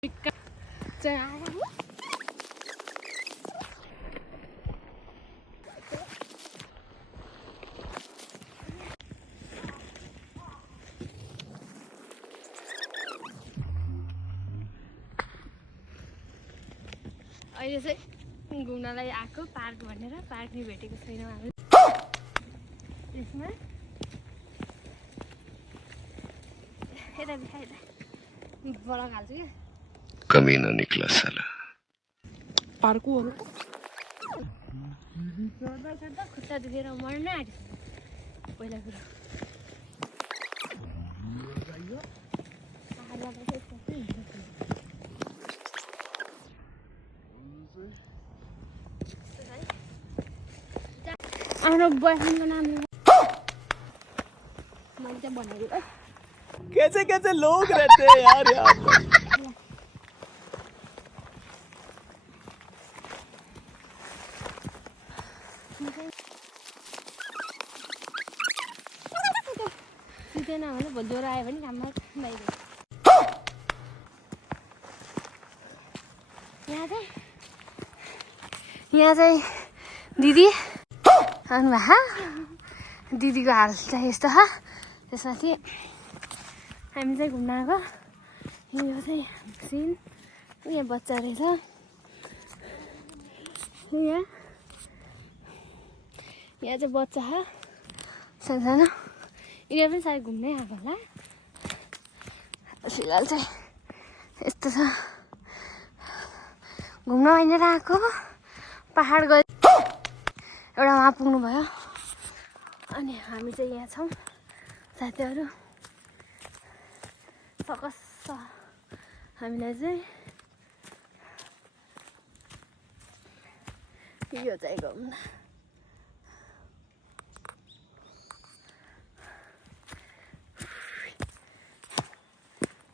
अहिले चाहिँ घुम्नलाई आएको पार्क भनेर पार्क नि भेटेको छैनौँ हामी यसमा यता दिखा यता ब्लग हाल्छु क्या कमीना निकला साला पार्कहरू खुट्टा दुखेर मर्न आँटिसक्यो पहिला कुरो आफ्नो बोयफ्रेन्डको नाम मैले चाहिँ भनेको कैसे कैसे लोग रहते हैं यार यहाँ पर सुतेन भने भोलि ज्वरो आयो भने काममा बाहिर यहाँ चाहिँ दिदी आउनुभयो दिदीको हाल चाहिँ यस्तो छ त्यसमाथि हामी चाहिँ घुम्न आएको यो चाहिँ सिन यहाँ बच्चा रहेछ यहाँ चाहिँ बच्चा छ सानो यिनीहरू पनि सायद घुम्नै आएको होला फिलहाल चाहिँ यस्तो छ घुम्न भनेर आएको पहाड गयो एउटा वहाँ पुग्नुभयो अनि हामी चाहिँ यहाँ छौँ साथीहरू सकस हामीलाई चाहिँ यो चाहिँ घुम्न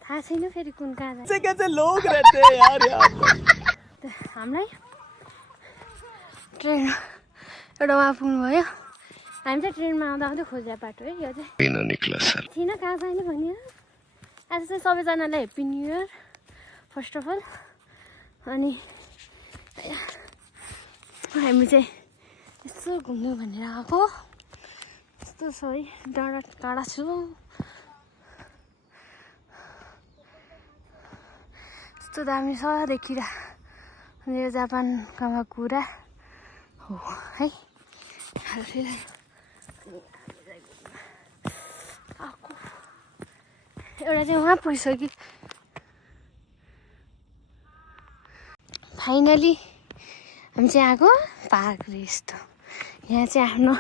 थाहा छैन फेरि कुन कहाँ जान्छ कैसे कैसे लोग रहते हैं यार यहाँ पर हामीलाई ट्रेन एउटा वहाँ पुग्नुभयो हामी चाहिँ ट्रेनमा आउँदा आउँदै खोजेर बाटो है यो चाहिँ कमीना निकला साला थिएन कहाँ छैन भनेर आज चाहिँ सबैजनालाई happy new year first of all अनि हामी चाहिँ यसो घुम्नु भनेर आएको यस्तो छ है डाँडा टाढा छु यस्तो दामी छ देखिरह यो जापान कामाकुरा हो है फेरि एउटा चाहिँ वहाँ पुगिसक्यो फाइनली हामी चाहिँ आएको पार्क रे यस्तो यहाँ चाहिँ आफ्नो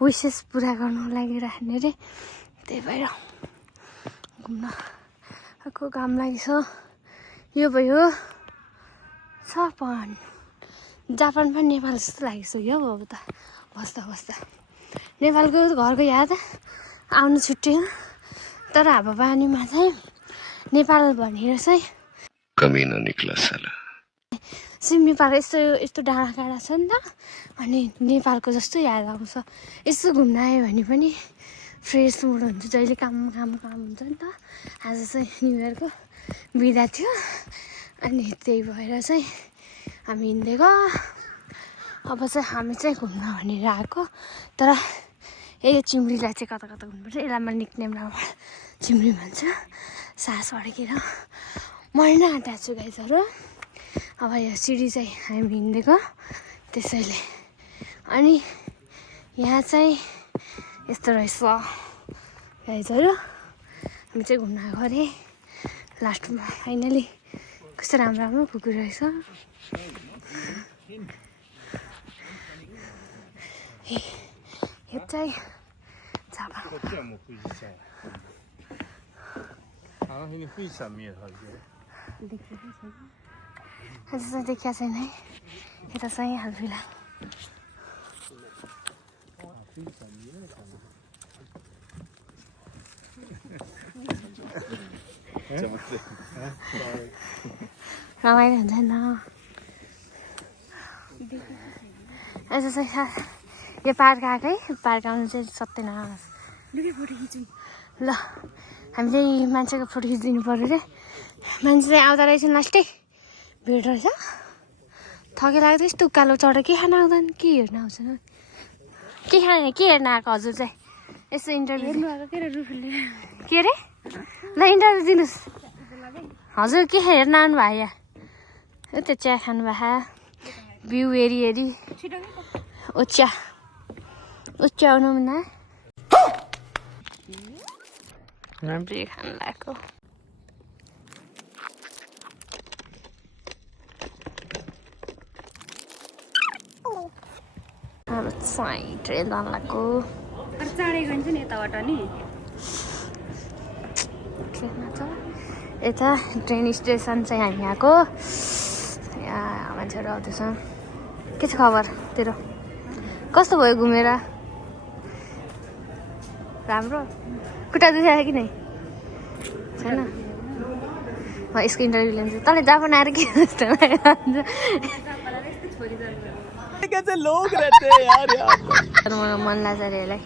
विसेस पुरा गर्नु लागि राख्ने रे त्यही भएर घुम्न आएको घाम लागेछ यो भयो जापान जापान पनि नेपाल जस्तो लागिसक्यो अब त बस्दा बस्दा नेपालको घरको याद आउनु छुट्यो तर हावापानीमा चाहिँ नेपाल भनेर चाहिँ कमीना निकला साला नेपाल यस्तो यस्तो डाँडा काँडा छ नि त अनि नेपालको जस्तो याद आउँछ यसो घुम्न आयो भने पनि फ्रेस मुड हुन्छ जहिले काम हुन्छ नि त आज चाहिँ न्यु इयरको बिदा थियो अनि त्यही भएर चाहिँ हामी हिँडेको अब चाहिँ हामी चाहिँ घुम्न भनेर आएको तर यो चिम्रीलाई चाहिँ कता कता घुम्नुपर्छ यसलाई मैले निक्नेम राखेको चिम्री भन्छ सास अड्केर मर्न आँटेको छु गाइजहरू अब यो सिडी चाहिँ हामी हिँडेको त्यसैले अनि यहाँ चाहिँ यस्तो रहेछ गाइजहरू हामी चाहिँ घुम्न आएको अरे लास्टमा फाइनली कस्तो राम्रो राम्रो कुकुर रहेछ यो चाहिँ जापान अझै चाहिँ देखिया छैन है यता चाहिँ हाल फिलहाल रमाइलो हुन्छ नि अझ चाहिँ यो पार्क आएकै पार्क आउनु चाहिँ सक्दैन ल हामीले मान्छेको फोटो खिचिदिनु पऱ्यो रे मान्छे चाहिँ आउँदा रहेछ लास्टै भिड रहेछ थके लाग्दै यस्तो उकालो चढेर के खान आउँदैन के हेर्न आउँछ के हेर्न आएको हजुर चाहिँ यसो इन्टरभ्यू के अरे ल इन्टरभ्यू दिनुहोस् हजुर के हेर्न आउनु भयो यहाँ त्यो चिया खानु भयो भ्यू हेरी हेरी उच्याउनु न ब्रेक खानु लागेको अब चाहिँ ट्रेन जान लाग्यो चाँडै गइन्छ नि यताबाट नि ट्रेनमा छ यता ट्रेन स्टेसन चाहिँ हामी आएको यहाँ मान्छेहरू आउँदैछ के छ खबर तेरो कस्तो भयो घुमेर राम्रो खुट्टा दुखायो कि नै छैन म यसको इन्टरभ्यू लिन्छु तँले जापान आएर के जस्तो कैसे लोग रहते हैं यार यहाँ पर। मलाई मन लाग्छ अरे यसलाई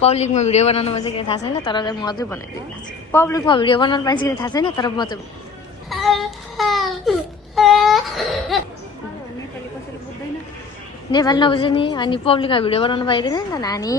पब्लिकमा भिडियो बनाउनुमा चाहिँ केही थाहा छैन तर म मात्रै बनाइदिएको छ पब्लिकमा भिडियो बनाउनु पाइन्छ कि थाहा छैन तर म चाहिँ नेपाली नबुझ्यो नि अनि पब्लिकमा भिडियो बनाउनु पाइँदैन नि त नानी